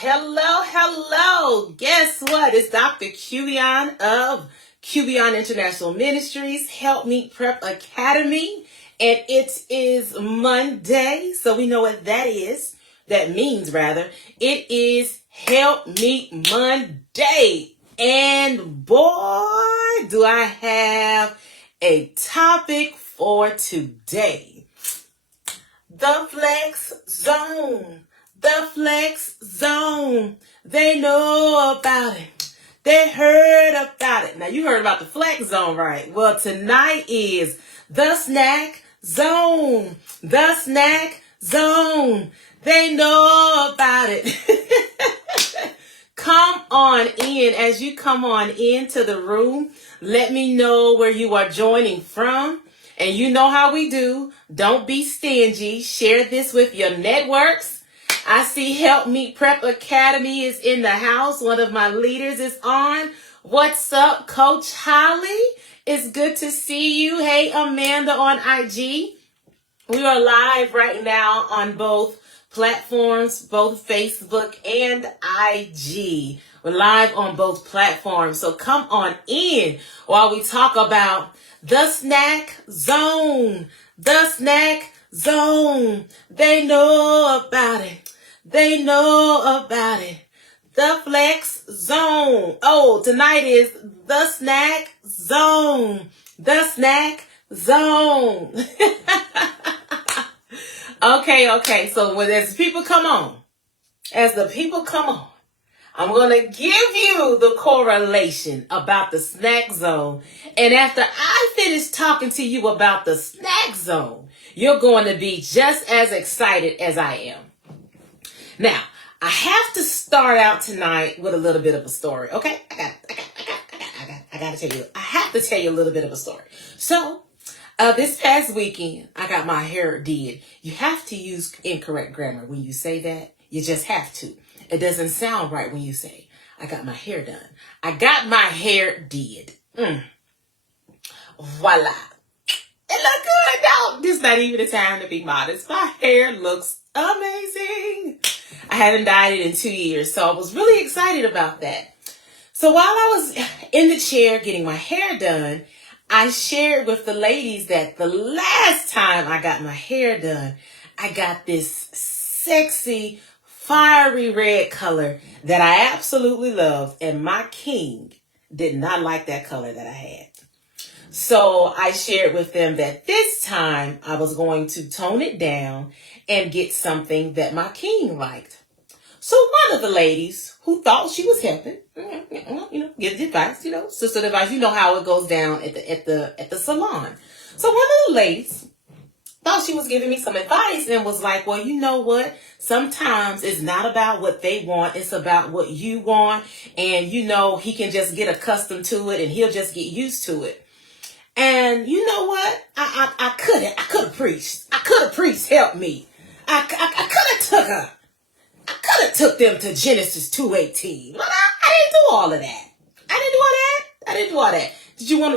Hello. Guess what? It's Dr. Cubion of Cubion International Ministries, Helpmeet Prep Academy, and it is Monday, so we know what that is. That means, rather, it is Helpmeet Monday. And boy, do I have a topic for today. The flex zone. The flex zone. They know about it. They heard about it. Now, you heard about the flex zone, right? Well, tonight is the snack zone. The snack zone. They know about it. Come on in. As you come on into the room, let me know where you are joining from. And you know how we do. Don't be stingy. Share this with your networks. I see Helpmeet Prep Academy is in the house. One of my leaders is on. What's up, Coach Holly? It's good to see you. Hey, Amanda on IG. We are live right now on both platforms, both Facebook and IG. We're live on both platforms. So come on in while we talk about the snack zone. The snack zone. They know about it. They know about it. The flex zone. Oh, tonight is the snack zone. The snack zone. Okay. So as the people come on, I'm going to give you the correlation about the snack zone. And after I finish talking to you about the snack zone, you're going to be just as excited as I am. Now, I have to start out tonight with a little bit of a story, okay? I got to tell you. I have to tell you a little bit of a story. So, this past weekend, I got my hair did. You have to use incorrect grammar when you say that. You just have to. It doesn't sound right when you say, I got my hair done. I got my hair did. Voila. It look good, though. This is not even the time to be modest. My hair looks amazing. I haven't dyed it in 2 years, so I was really excited about that. So while I was in the chair getting my hair done, I shared with the ladies that the last time I got my hair done, I got this sexy, fiery red color that I absolutely love, and my king did not like that color that I had. So I shared with them that this time I was going to tone it down and get something that my king liked. So one of the ladies who thought she was helping, give advice, sister advice, you know how it goes down at the salon. So one of the ladies thought she was giving me some advice and was like, well, you know what? Sometimes it's not about what they want. It's about what you want. And, he can just get accustomed to it and he'll just get used to it. And you know what? I could have preached. I could have preached help me. I could have took them to Genesis 2:18. But I didn't do all of that. I didn't do all that. Did you want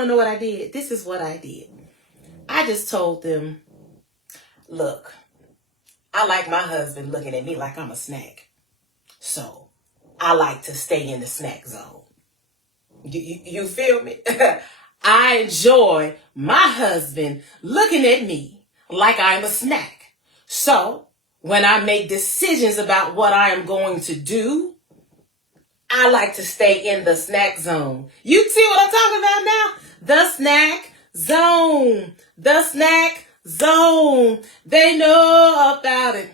to know what I did? This is what I did. I just told them, look, I like my husband looking at me like I'm a snack. So I like to stay in the snack zone. You feel me? I enjoy my husband looking at me like I'm a snack. So when I make decisions about what I am going to do, I like to stay in the snack zone. You see what I'm talking about now? The snack zone. The snack zone. They know about it.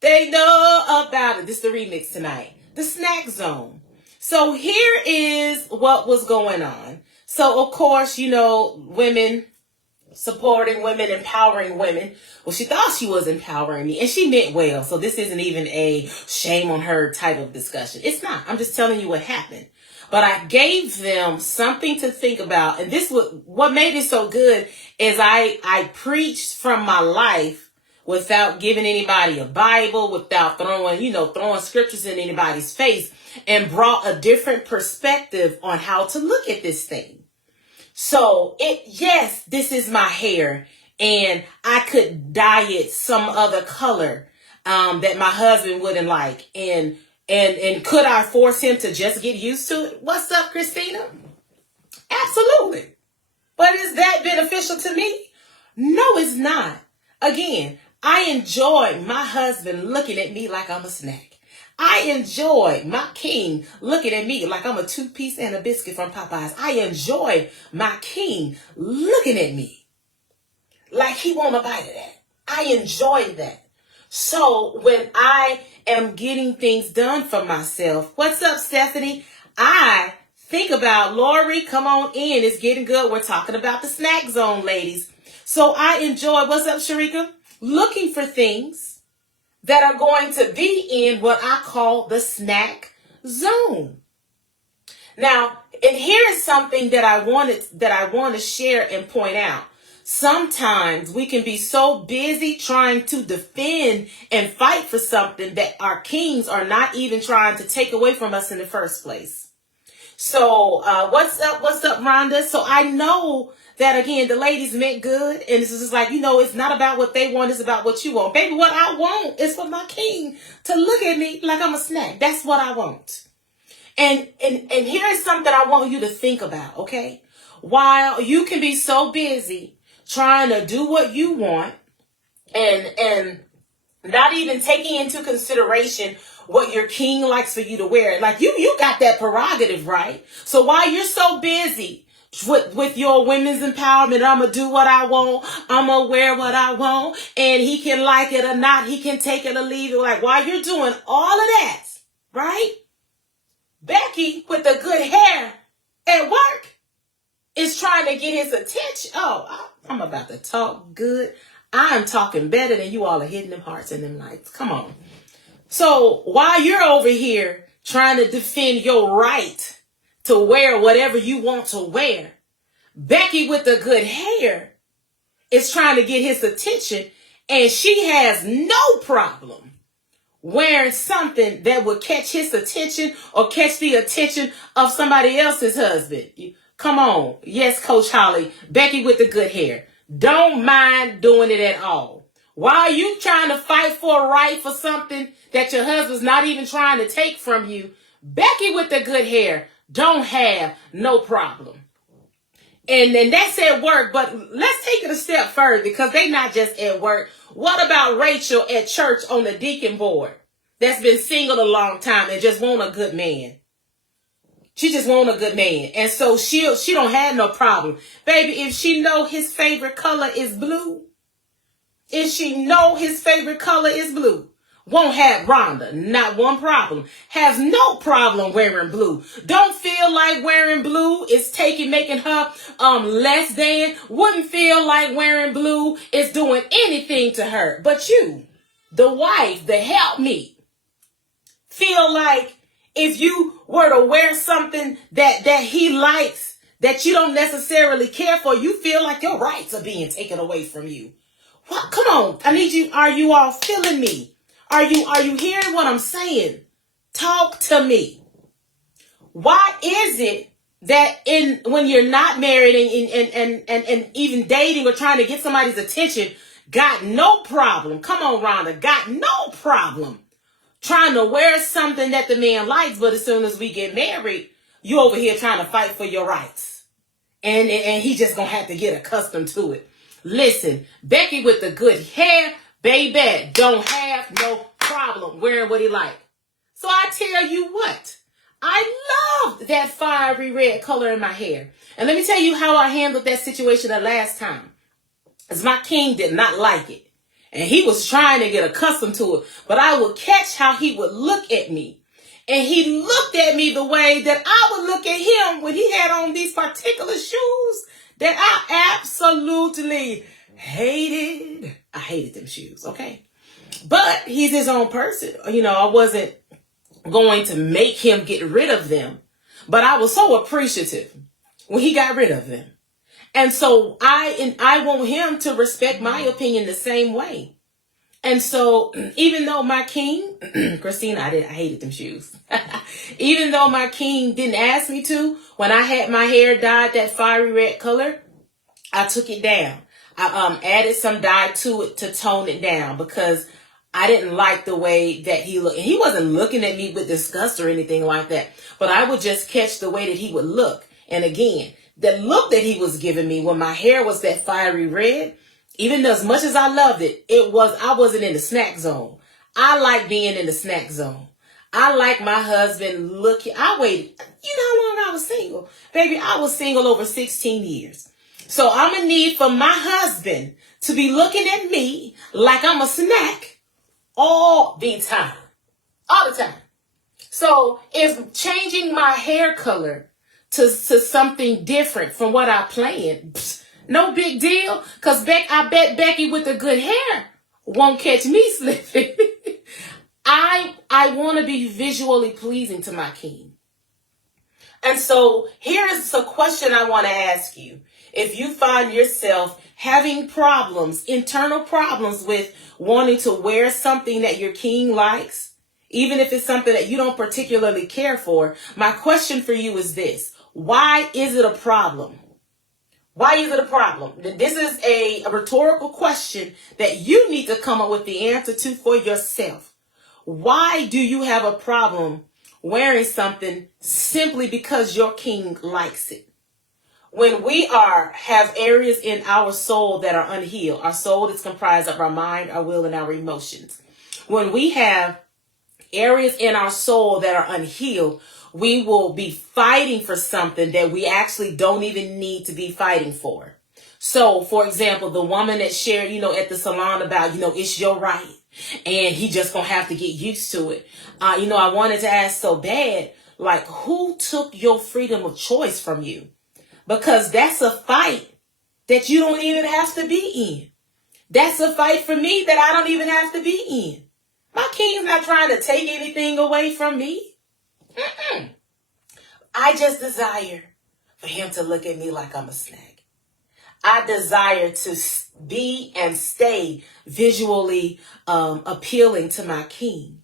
They know about it. This is the remix tonight. The snack zone. So here is what was going on. So, of course, women supporting women, empowering women. Well, she thought she was empowering me, and she meant well. So this isn't even a shame on her type of discussion. It's not. I'm just telling you what happened. But I gave them something to think about. And this was what made it so good is I preached from my life without giving anybody a Bible, without throwing scriptures in anybody's face, and brought a different perspective on how to look at this thing. So yes, this is my hair, and I could dye it some other color that my husband wouldn't like. And And could I force him to just get used to it? What's up, Christina? Absolutely. But is that beneficial to me? No, it's not. Again, I enjoy my husband looking at me like I'm a snack. I enjoy my king looking at me like I'm a 2-piece and a biscuit from Popeyes. I enjoy my king looking at me like he want a bite of that. I enjoy that. So when I am getting things done for myself, what's up, Stephanie? I think about, Lori, come on in. It's getting good. We're talking about the snack zone, ladies. So I enjoy, what's up, Sharika? Looking for things that are going to be in what I call the snack zone. Now, and here is something that I want to share and point out. Sometimes we can be so busy trying to defend and fight for something that our kings are not even trying to take away from us in the first place. So what's up, Rhonda? So I know that, again, the ladies meant good. And this is just like, it's not about what they want. It's about what you want. Baby, what I want is for my king to look at me like I'm a snack. That's what I want. And here is something I want you to think about, okay? While you can be so busy trying to do what you want and not even taking into consideration what your king likes for you to wear. Like you got that prerogative, right? So while you're so busy with your women's empowerment, I'm going to do what I want. I'm going to wear what I want. And he can like it or not. He can take it or leave it. Like while you're doing all of that, right? Becky with the good hair at work is trying to get his attention. Oh, I'm about to talk good. I'm talking better than you all are hitting them hearts and them lights. Come on. So while you're over here trying to defend your right to wear whatever you want to wear, Becky with the good hair is trying to get his attention, and she has no problem wearing something that would catch his attention or catch the attention of somebody else's husband. Come on. Yes, Coach Holly. Becky with the good hair. Don't mind doing it at all. Why are you trying to fight for a right for something that your husband's not even trying to take from you? Becky with the good hair don't have no problem. And then that's at work, but let's take it a step further because they not just at work. What about Rachel at church on the deacon board that's been single a long time and just want a good man? She just want a good man. And so she don't have no problem. Baby, if she know his favorite color is blue, won't have Rhonda, not one problem. Has no problem wearing blue. Don't feel like wearing blue is making her less than. Wouldn't feel like wearing blue is doing anything to her. But you, the wife, the helpmeet, feel like if you were to wear something that he likes, that you don't necessarily care for, you feel like your rights are being taken away from you. What? Come on. I need you. Are you all feeling me? Are you hearing what I'm saying? Talk to me. Why is it that when you're not married and even dating or trying to get somebody's attention, got no problem? Come on, Rhonda. Got no problem trying to wear something that the man likes, but as soon as we get married, you over here trying to fight for your rights. And he just gonna have to get accustomed to it. Listen, Becky with the good hair, baby, don't have no problem wearing what he like. So I tell you what, I love that fiery red color in my hair. And let me tell you how I handled that situation the last time. Because my king did not like it. And he was trying to get accustomed to it. But I would catch how he would look at me. And he looked at me the way that I would look at him when he had on these particular shoes that I absolutely hated. I hated them shoes, okay? But he's his own person. I wasn't going to make him get rid of them. But I was so appreciative when he got rid of them. And so I want him to respect my opinion the same way. And so even though my king, Christina, I hated them shoes. Even though my king didn't ask me to, when I had my hair dyed that fiery red color, I took it down. I added some dye to it to tone it down because I didn't like the way that he looked. And he wasn't looking at me with disgust or anything like that. But I would just catch the way that he would look. And again, the look that he was giving me when my hair was that fiery red, even though as much as I loved it, I wasn't in the snack zone. I like being in the snack zone. I like my husband looking. You know how long I was single? Baby, I was single over 16 years. So I'm going to need for my husband to be looking at me like I'm a snack all the time. All the time. So if changing my hair color to something different from what I planned, no big deal. Because I bet Becky with the good hair won't catch me slipping. I want to be visually pleasing to my king. And so here is a question I want to ask you. If you find yourself having problems, internal problems with wanting to wear something that your king likes, even if it's something that you don't particularly care for, my question for you is this. Why is it a problem? Why is it a problem? This is a rhetorical question that you need to come up with the answer to for yourself. Why do you have a problem wearing something simply because your king likes it? When we have areas in our soul that are unhealed, our soul is comprised of our mind, our will, and our emotions. When we have areas in our soul that are unhealed, we will be fighting for something that we actually don't even need to be fighting for. So, for example, the woman that shared, at the salon about, it's your right. And he just gonna have to get used to it. I wanted to ask so bad, like, who took your freedom of choice from you? Because that's a fight that you don't even have to be in. That's a fight for me that I don't even have to be in. My king's not trying to take anything away from me. I just desire for him to look at me like I'm a snack. I desire to be and stay visually appealing to my king.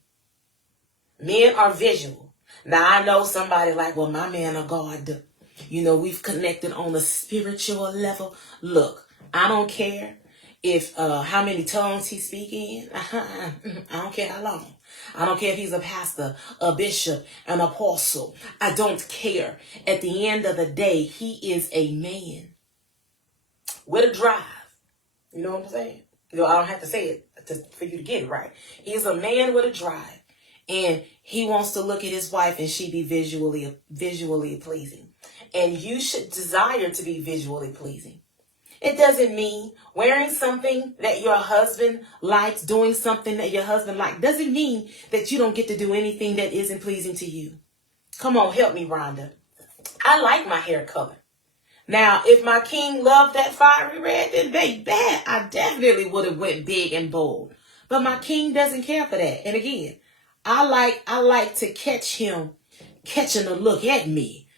Men are visual. Now I know somebody like, well, my man of God, we've connected on a spiritual level. Look, I don't care if how many tongues he speaks in. I don't care how long. I don't care if he's a pastor, a bishop, an apostle. I don't care. At the end of the day, he is a man with a drive. You know what I'm saying? I don't have to say it for you to get it right. He's a man with a drive. And he wants to look at his wife and she be visually pleasing. And you should desire to be visually pleasing. It doesn't mean wearing something that your husband likes, doing something that your husband likes. Doesn't mean that you don't get to do anything that isn't pleasing to you. Come on, help me, Rhonda. I like my hair color. Now, if my king loved that fiery red, then baby, I definitely would have went big and bold. But my king doesn't care for that. And again, I like to catch him catching a look at me.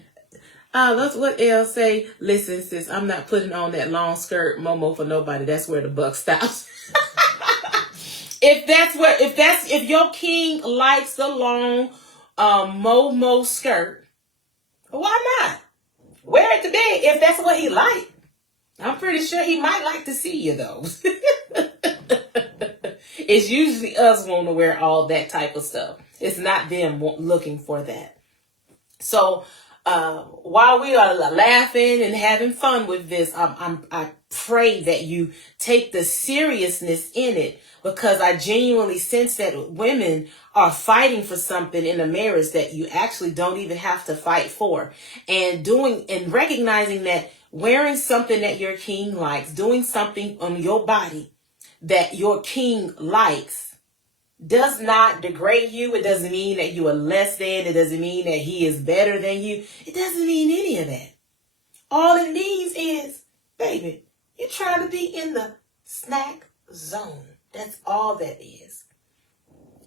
That's what Elle say. Listen, sis, I'm not putting on that long skirt Momo for nobody. That's where the buck stops. If your king likes the long Momo skirt, why not? Wear it to bed if that's what he likes. I'm pretty sure he might like to see you though. It's usually us wanting to wear all that type of stuff. It's not them looking for that. So while we are laughing and having fun with this, I pray that you take the seriousness in it, because I genuinely sense that women are fighting for something in a marriage that you actually don't even have to fight for. And recognizing that wearing something that your king likes, doing something on your body that your king likes, does not degrade you. It doesn't mean that you are less than. It doesn't mean that he is better than you. It doesn't mean any of that. All it means is, baby, you're trying to be in the snack zone. That's all that is.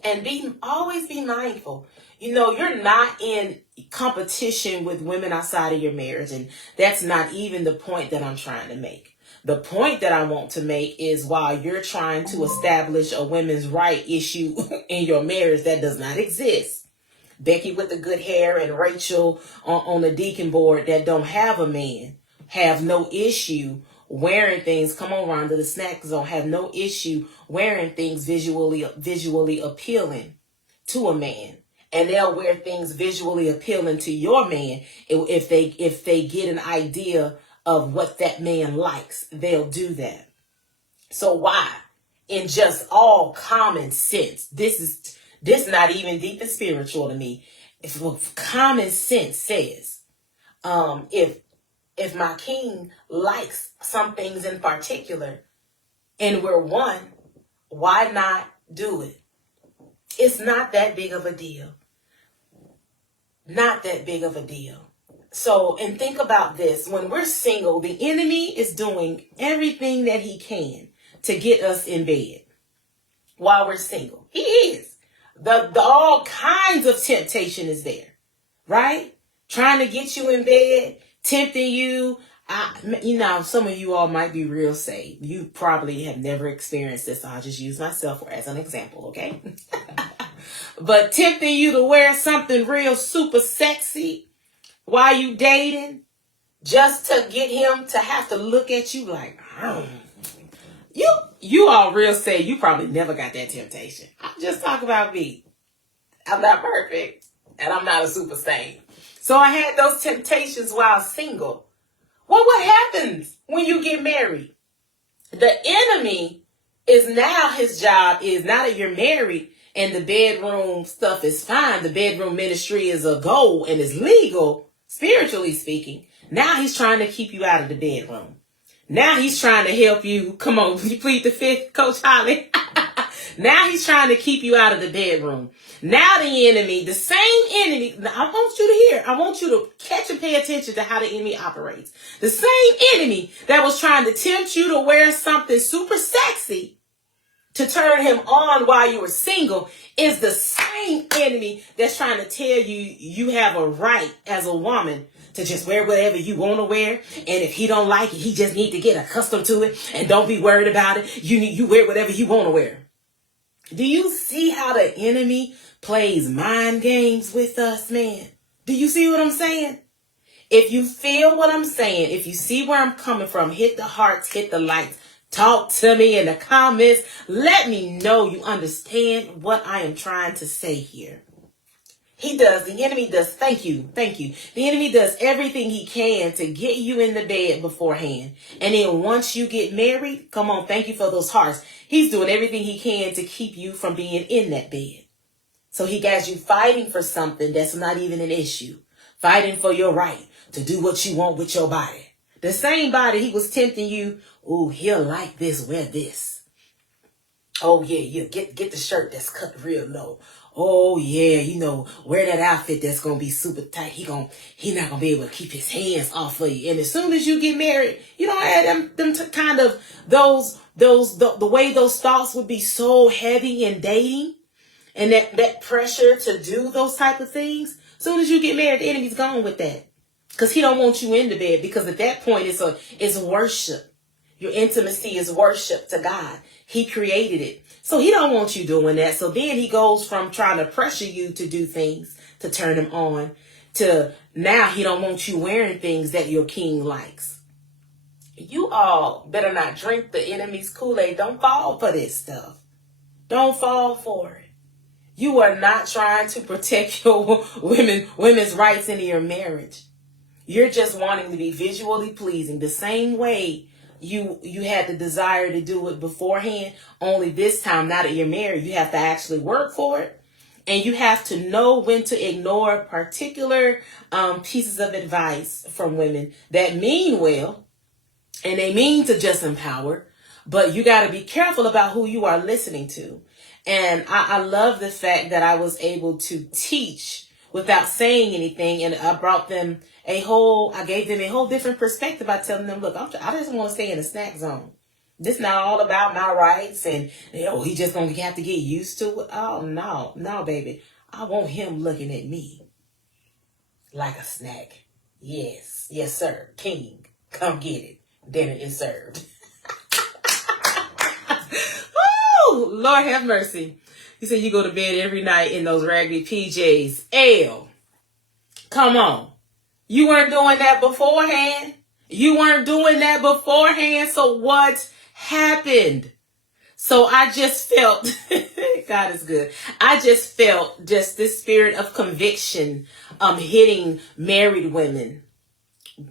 And always be mindful. You're not in competition with women outside of your marriage. And that's not even the point that I'm trying to make. The point that I want to make is, while you're trying to establish a women's right issue in your marriage that does not exist, Becky with the good hair and Rachel on the deacon board that don't have a man have no issue wearing things. Come on, Rhonda, the snack zone have no issue wearing things visually appealing to a man. And they'll wear things visually appealing to your man if they get an idea of what that man likes. They'll do that. So why? In just all common sense, this not even deep and spiritual to me. If common sense says, if my king likes some things in particular, and we're one, why not do it? It's not that big of a deal. Not that big of a deal. So, and think about this. When we're single, the enemy is doing everything that he can to get us in bed while we're single. He is. The all kinds of temptation is there, right? Trying to get you in bed, tempting you. Some of you all might be real saved. You probably have never experienced this. So I'll just use myself as an example, okay? But tempting you to wear something real super sexy while you dating, just to get him to have to look at you like, you all real say you probably never got that temptation. I'm just talking about me. I'm not perfect and I'm not a super saint. So I had those temptations while single. Well, what happens when you get married? The enemy is now, his job is, now that you're married and the bedroom stuff is fine, the bedroom ministry is a goal and is legal, spiritually speaking. Now he's trying to keep you out of the bedroom. Now he's trying to help you. Come on, you plead the fifth, Coach Holly. Now he's trying to keep you out of the bedroom. Now the enemy, the same enemy, I want you to hear, I want you to catch and pay attention to how the enemy operates. The same enemy that was trying to tempt you to wear something super sexy to turn him on while you were single is the same enemy that's trying to tell you you have a right as a woman to just wear whatever you want to wear. And if he don't like it, he just need to get accustomed to it and don't be worried about it. You wear whatever you want to wear. Do you see how the enemy plays mind games with us, man? Do you see what I'm saying? If you feel what I'm saying, if you see where I'm coming from, hit the hearts, hit the likes. Talk to me in the comments. Let me know you understand what I am trying to say here. The enemy does, thank you. The enemy does everything he can to get you in the bed beforehand. And then once you get married, come on, thank you for those hearts. He's doing everything he can to keep you from being in that bed. So he got you fighting for something that's not even an issue. Fighting for your right to do what you want with your body. The same body he was tempting you. Oh, he'll like this, wear this. Oh yeah, get the shirt that's cut real low. Oh yeah, wear that outfit that's gonna be super tight. He not gonna be able to keep his hands off of you. And as soon as you get married, you don't have them kind of the way those thoughts would be so heavy in dating, and that pressure to do those type of things. As soon as you get married, the enemy's gone with that, because he don't want you in the bed. Because at that point, it's worship. Your intimacy is worship to God. He created it. So he don't want you doing that. So then he goes from trying to pressure you to do things to turn him on to now he don't want you wearing things that your king likes. You all better not drink the enemy's Kool-Aid. Don't fall for this stuff. Don't fall for it. You are not trying to protect your women's rights in your marriage. You're just wanting to be visually pleasing the same way you had the desire to do it beforehand. Only this time, now that you're married, you have to actually work for it. And you have to know when to ignore particular pieces of advice from women that mean well. And they mean to just empower. But you got to be careful about who you are listening to. And I love the fact that I was able to teach without saying anything. And I gave them a whole different perspective by telling them, look, I just want to stay in the snack zone. This is not all about my rights and, he just going to have to get used to it. Oh, no, baby. I want him looking at me like a snack. Yes, sir. King, come get it. Dinner is served. Woo! Lord have mercy. You said you go to bed every night in those raggedy PJs. Come on. You weren't doing that beforehand. You weren't doing that beforehand. So what happened? So I just felt, God is good. I just felt just this spirit of conviction hitting married women.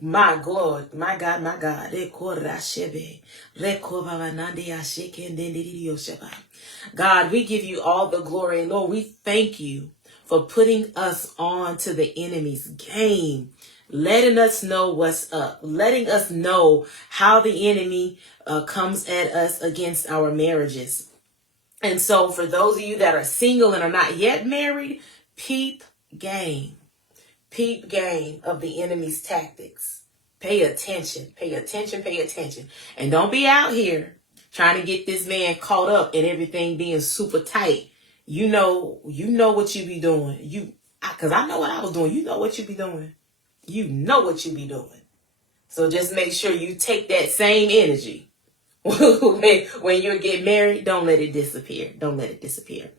My God, my God, my God. God, we give you all the glory. And Lord, we thank you for putting us on to the enemy's game, letting us know what's up, letting us know how the enemy comes at us against our marriages. And so for those of you that are single and are not yet married, peep game. Peep game of the enemy's tactics. Pay attention, pay attention, pay attention. And don't be out here trying to get this man caught up in everything being super tight. You know what you be doing. Because I know what I was doing. You know what you be doing. You know what you be doing. So just make sure you take that same energy. When you get married, don't let it disappear. Don't let it disappear.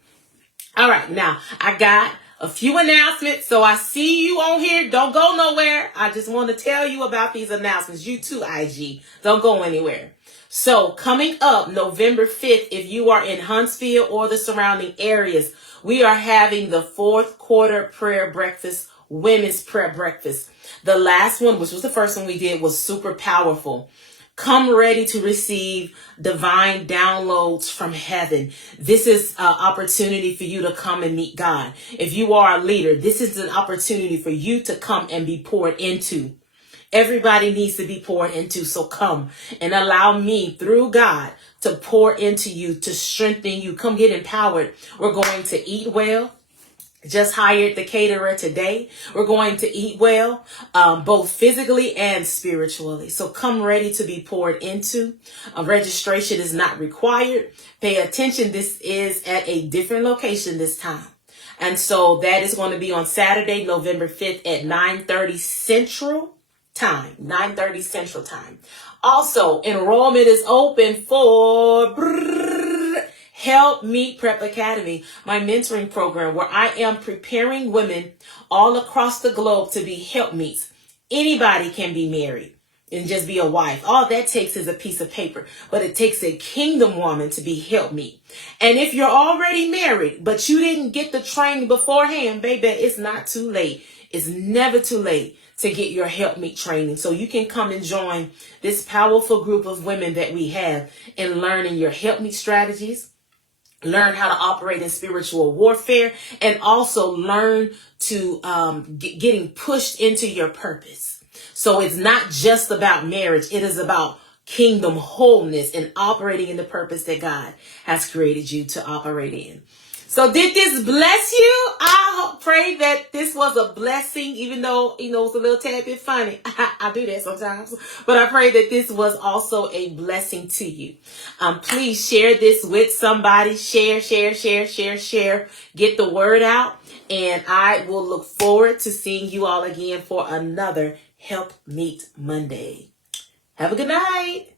All right, now I got a few announcements. So I see you on here. Don't go nowhere. I just want to tell you about these announcements. You too, IG. Don't go anywhere. So coming up November 5th, if you are in Huntsville or the surrounding areas, we are having the fourth quarter prayer breakfast, women's prayer breakfast. The last one, which was the first one we did, was super powerful. Come ready to receive divine downloads from heaven. This is an opportunity for you to come and meet God. If you are a leader, this is an opportunity for you to come and be poured into. Everybody needs to be poured into. So come and allow me through God to pour into you, to strengthen you. Come get empowered. We're going to eat well. Just hired the caterer today. We're going to eat well, both physically and spiritually. So come ready to be poured into. Registration is not required. Pay attention. This is at a different location this time. And so that is going to be on Saturday, November 5th at 9:30 Central Time. 9:30 Central Time. Also, enrollment is open for Helpmeet Prep Academy, my mentoring program where I am preparing women all across the globe to be helpmeets. Anybody can be married and just be a wife. All that takes is a piece of paper, but it takes a kingdom woman to be helpmeet. And if you're already married, but you didn't get the training beforehand, baby, it's not too late. It's never too late to get your helpmeet training. So you can come and join this powerful group of women that we have in learning your helpmeet strategies, learn how to operate in spiritual warfare, and also learn to getting pushed into your purpose. So it's not just about marriage. It is about kingdom wholeness and operating in the purpose that God has created you to operate in. So did this bless you? I pray that this was a blessing, even though, it's a little tad bit funny. I do that sometimes. But I pray that this was also a blessing to you. Please share this with somebody. Share. Get the word out. And I will look forward to seeing you all again for another Help Meet Monday. Have a good night.